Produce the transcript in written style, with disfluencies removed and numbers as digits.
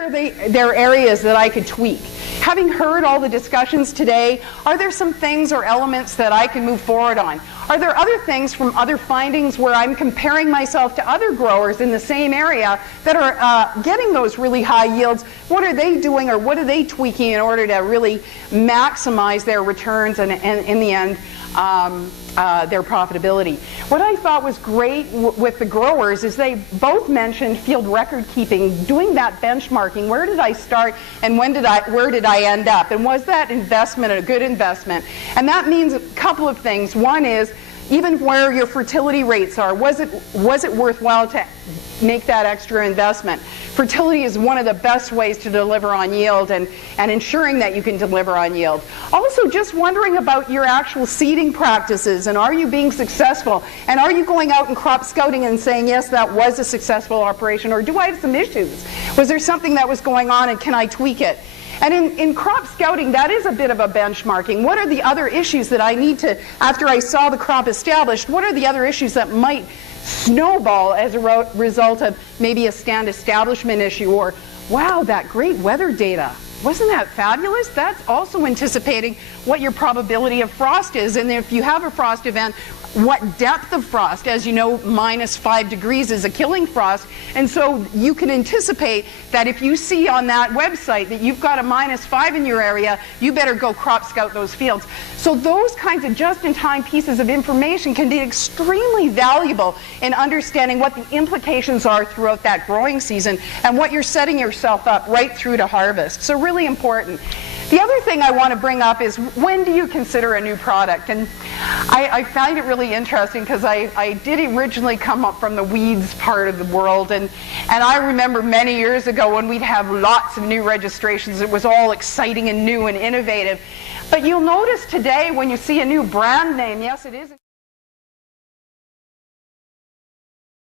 are there areas that I could tweak? Having heard all the discussions today, are there some things or elements that I can move forward on? Are there other things from other findings where I'm comparing myself to other growers in the same area that are getting those really high yields? What are they doing, or what are they tweaking in order to really maximize their returns and in the end, their profitability? What I thought was great with the growers is they both mentioned field record keeping, doing that benchmarking. Where did I start and where did I end up? And was that investment a good investment? And that means a couple of things. One is, even where your fertility rates are, was it worthwhile to make that extra investment? Fertility is one of the best ways to deliver on yield and ensuring that you can deliver on yield. Also, just wondering about your actual seeding practices, and are you being successful? And are you going out and crop scouting and saying, yes, that was a successful operation, or do I have some issues? Was there something that was going on and can I tweak it? And in crop scouting, that is a bit of a benchmarking. What are the other issues that I need to, after I saw the crop established, what are the other issues that might snowball as a result of maybe a stand establishment issue, or, wow, that great weather data. Wasn't that fabulous? That's also anticipating what your probability of frost is, and if you have a frost event, what depth of frost. As you know, -5 degrees is a killing frost, and so you can anticipate that if you see on that website that you've got a -5 in your area, you better go crop scout those fields. So those kinds of just-in-time pieces of information can be extremely valuable in understanding what the implications are throughout that growing season and what you're setting yourself up right through to harvest. So really important. The other thing I want to bring up is, when do you consider a new product? And I find it really interesting because I did originally come up from the weeds part of the world, and I remember many years ago when we'd have lots of new registrations, it was all exciting and new and innovative. But you'll notice today when you see a new brand name, yes, it is